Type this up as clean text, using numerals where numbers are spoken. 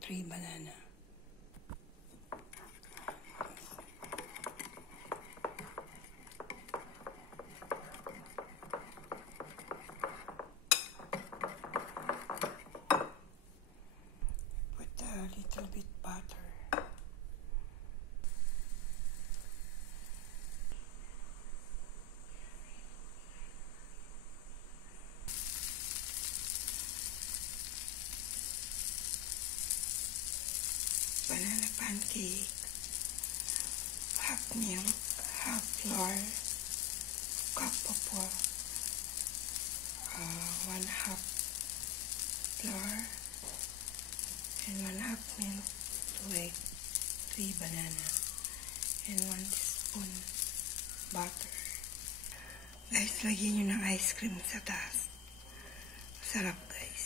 3 banana. Put a little bit butter. Banana pancake, half milk, half flour, cup of 1/2 flour, and 1/2 milk, 2 egg, 3 banana, and 1 teaspoon butter. Guys, lagyan nyo ng ice cream sa taas. Sarap guys.